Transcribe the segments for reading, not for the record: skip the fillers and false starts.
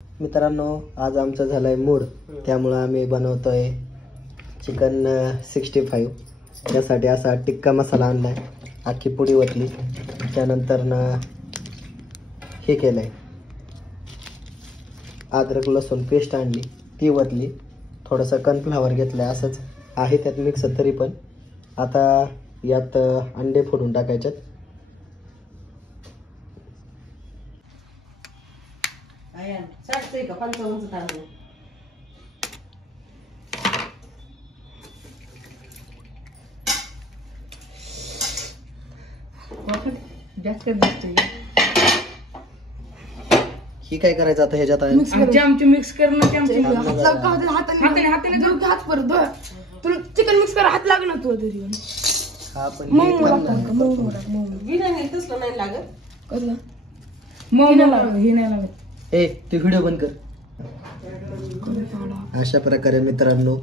मित्रांनो, आज आमचं झालंय मूड, त्यामुळे आम्ही बनवतोय चिकन 65. त्यासाठी असा टिक्का मसाला आणलाय, अख्खी पुडी वतली, त्यानंतर हे केलंय, अद्रक लसूण पेस्ट आणली ती वतली, थोडंसं कॉर्नफ्लॉवर घेतलंय, असंच आहे त्यात मिक्स. तरी पण आता यात अंडे फोडून टाकायचे. ही काय करायचं आता ह्याच्यात आमचे मिक्स करणं हाताने हात परत तुला चिकन मिक्स करा, हात लाग ना तू तरी. हा पण नाही लागत. ए तू व्हिडिओ बंद कर. अशा प्रकारे मित्रांनो,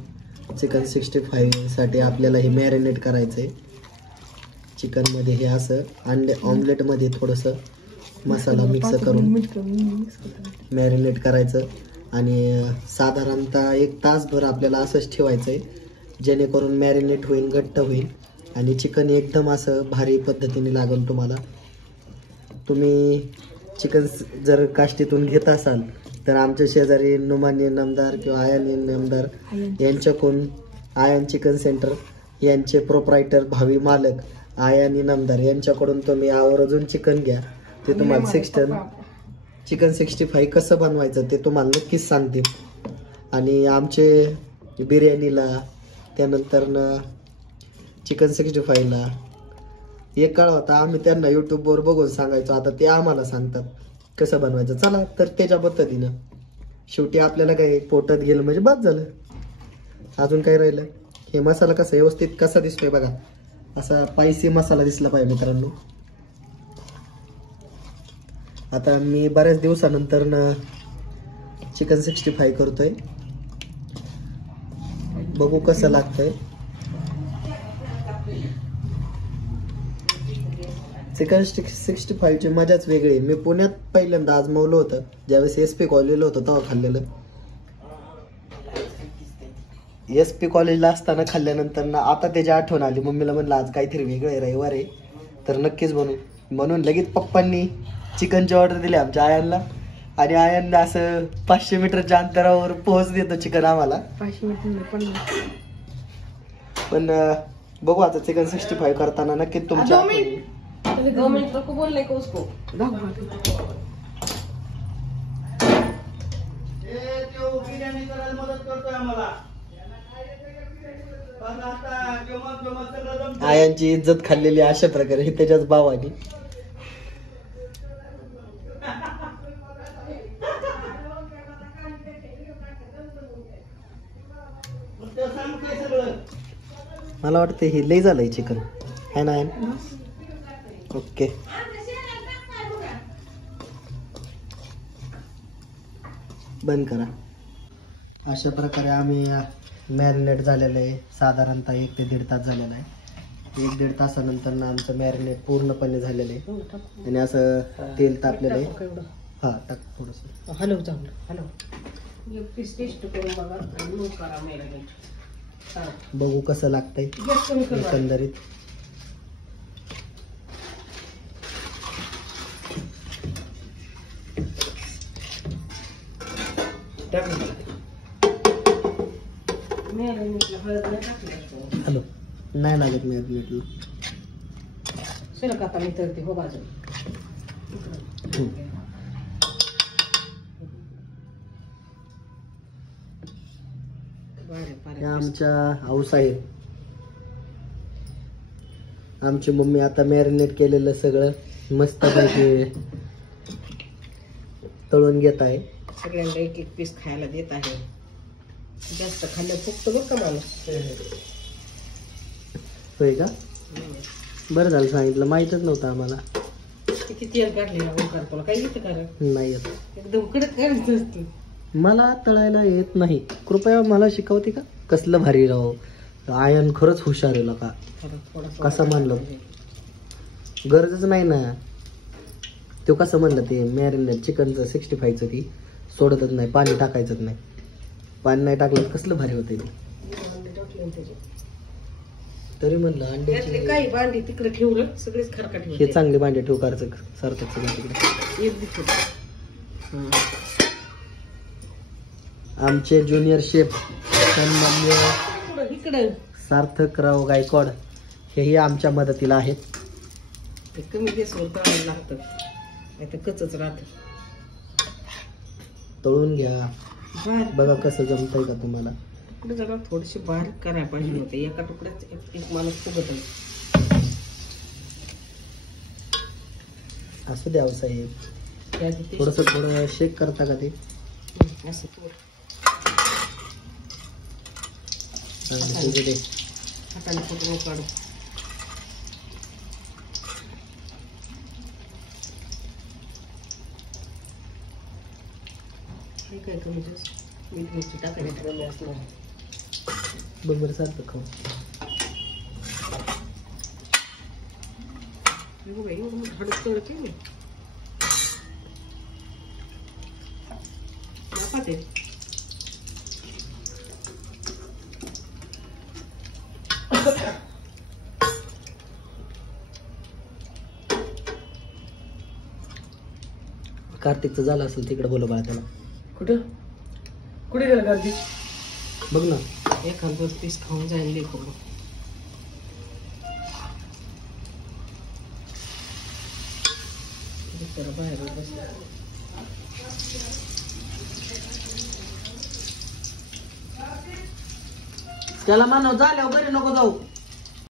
चिकन 65 साठी आपल्याला हे मॅरिनेट करायचंय. चिकन मध्ये हे असं अंडे ऑमलेट मध्ये थोडंसं मसाला मिक्स करून मॅरिनेट करायचं आणि साधारणतः 1 तासभर आपल्याला असंच ठेवायचंय, जेणेकरून मॅरिनेट होईल, घट्ट होईल आणि चिकन एकदम असं भारी पद्धतीने लागेल तुम्हाला. तुम्ही चिकन जर काष्टीतून घेत असाल तर आमच्या शेजारी नुमान इनामदार किंवा आयन इनामदार यांच्याकडून, आयन चिकन सेंटर यांचे प्रोप्रायटर भावी मालक आयन इनामदार यांच्याकडून तुम्ही आवर्जून चिकन घ्या. ते तुम्हाला चिकन 65 कसं बनवायचं ते तुम्हाला नक्कीच सांगतील. आणि आमचे बिर्याणीला, त्यानंतर चिकन 65ला एक काळ होता आम्ही त्यांना यूट्यूबवर बघून सांगायचो, आता ते आम्हाला सांगतात कसं बनवायचं. चला तर त्याच्या पद्धतीनं शेवटी आपल्याला काय पोटात गेलं म्हणजे बाद झालं. अजून काय राहिलं, हे मसाला कसा व्यवस्थित कसा दिसतोय बघा, असा स्पायसी मसाला दिसला पाहिजे मित्रांनो. आता मी बऱ्याच दिवसानंतर चिकन 65 करतोय, बघू कसं लागतंय. चिकन 65 ची मजाच वेगळी. मी पुण्यात पहिल्यांदा आजमावलं होतं, ज्यावेळेस SP कॉलेजला होतं तेव्हा खाल्लेलं. SP कॉलेजला असताना खाल्ल्यानंतर आता त्याची आठवण आली. मम्मीला म्हणलं आज काहीतरी वेगळं आहे, रविवार आहे तर नक्कीच बनवू. म्हणून लगेच पप्पांनी चिकनची ऑर्डर दिली आमच्या आयांना, आणि आयांना असं 500 मीटरच्या अंतरावर पोहोच देतो चिकन आम्हाला. 500 मीटर पण बघू आता चिकन 65 करताना नक्की तुमच्या आयांची इज्जत खाल्लेली अशा प्रकारे हे त्याच्याच भावानी. मला वाटतं हे लय झालंय चिकन है ना. ओके, बंद करा. अशा प्रकारे आम्ही मॅरिनेट झालेलं आहे, साधारणतः 1 ते 1.5 तास झालेला आहे. 1-1.5 तासानंतर आमचं मॅरिनेट पूर्णपणे झालेलं आहे आणि असं तेल तापलेलं आहे. हा टाक थोडंसं, हॅलो चांगलं हॅलो टेस्ट करून बघा आणि मग करा मॅरिनेट. बघू कसं लागतंय एकंदरीत. हॅलो, नाही लागत मॅरिनेटला. शिल्लक आता मी तर ते हो बाजू आमच्या हाऊस आहे. आमची मम्मी आता मॅरिनेट केलेलं सगळं मस्त पैकी तळून घेत आहे. सगळ्यांना 1-1 पीस खायला देत आहे. जास्त खाल्लं फुकतं बरं का माणूस. होय का, बरं झालं सांगितलं, माहीतच नव्हतं आम्हाला. किती तेल काढलेला ओंकार, तुला काही येतं का? नाही येत, एकदम कडक करायचं असतं. मला तळायला येत नाही. कृपया मला शिकवते का? कसलं भारी राहो, आयन खरंच हुशार आहे का. कसं म्हणलं, गरजच नाही ना. तो कसं म्हणलं ते मॅरिनेट चिकनचं 65चं ती सोडतच नाही, पाणी टाकायचंच नाही. पाणी नाही टाकलं तर कसलं भारी होतंय ते. अंडे टाकले ना त्याचे. तरी म्हणलं त्यातले अंड्याची काही भांडी तिकडे ठेवलं, सगळेच खरकट हे ठेवले. चांगले भांडे ठेवू करायचं सारखं सगळं तिकडे. एक दिवस होतं. आमचे ज्युनियर शेफ सन्माननीय इकडं इकडं सार्थकराव गायकवाड हेही आमच्या मदतीला आहेत. ते कमी गॅसवर तळायला लागतं, नाही तर कचच राहत. तळून घ्या, बारीक बघा कसं जमतंय का तुम्हाला. तुकडे जरा थोडेसे बारीक करायला पाहिजे होते. एका तुकड्यात एक माणूस फुगत आहे. असू द्या साहेब, त्या आधी ते थोडं शेक करता का ते. असं थोडं चांगलं शिजू दे. हाताने फुटवून काढू. हे काय कमी जास्त मीठ मिरची टाकायला कमी असणार. बघ बरं सार्थक खाऊ. एवढं हडक तळ केली नापात आहे. कार्तिकचं झालं असेल तिकडे बोलू बाळा त्याला. कुठं कुठे गेला गर्दी? बघ ना, एखाद 2 पीस खाऊन जाईल लेकरू. बिचारा बाहेर बसला. त्याला मानव झाल्यावर बरे नको जाऊ.